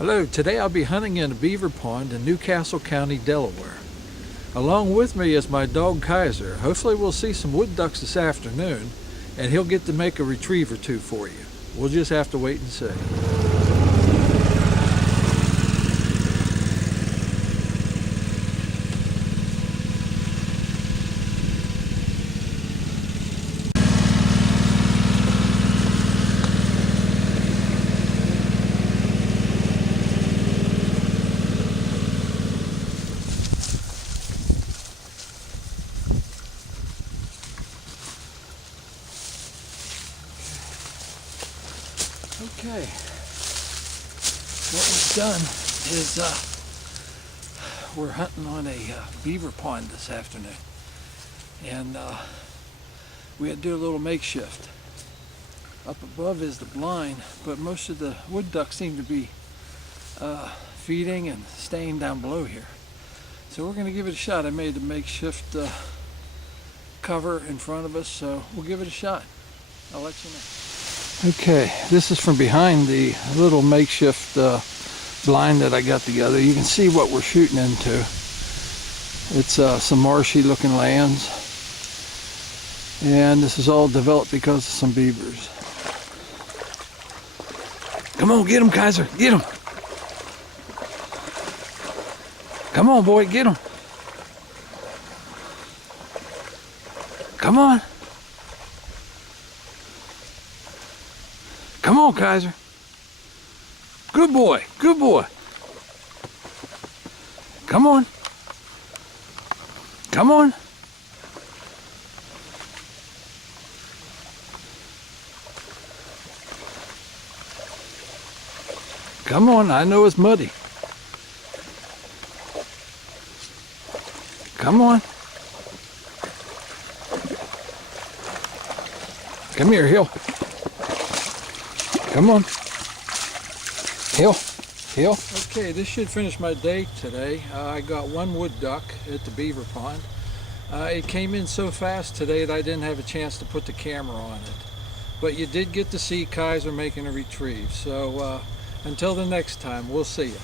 Hello, today I'll be hunting in a beaver pond in Castle County, Delaware. Along with me is my dog Kaiser. Hopefully we'll see some wood ducks this afternoon and he'll get to make a retrieve or two for you. We'll just have to wait and see. Okay, what we've done is we're hunting on a beaver pond this afternoon, and we had to do a little makeshift. Up above is the blind, but most of the wood ducks seem to be feeding and staying down below here. So we're going to give it a shot. I made the makeshift cover in front of us, so we'll give it a shot. I'll let you know. Okay, this is from behind the little makeshift blind that I got together. You can see what we're shooting into. It's some marshy looking lands, and this is all developed because of some beavers. Come on, get him, Kaiser, get him. Come on, boy, get him. Come on. Come on, Kaiser. Good boy, good boy. Come on. Come on. Come on, I know it's muddy. Come on. Come here, Hill. Come on. Hill. Hill. Okay, this should finish my day today. I got one wood duck at the beaver pond. It came in so fast today that I didn't have a chance to put the camera on it. But you did get to see Kaiser making a retrieve. So until the next time, we'll see you.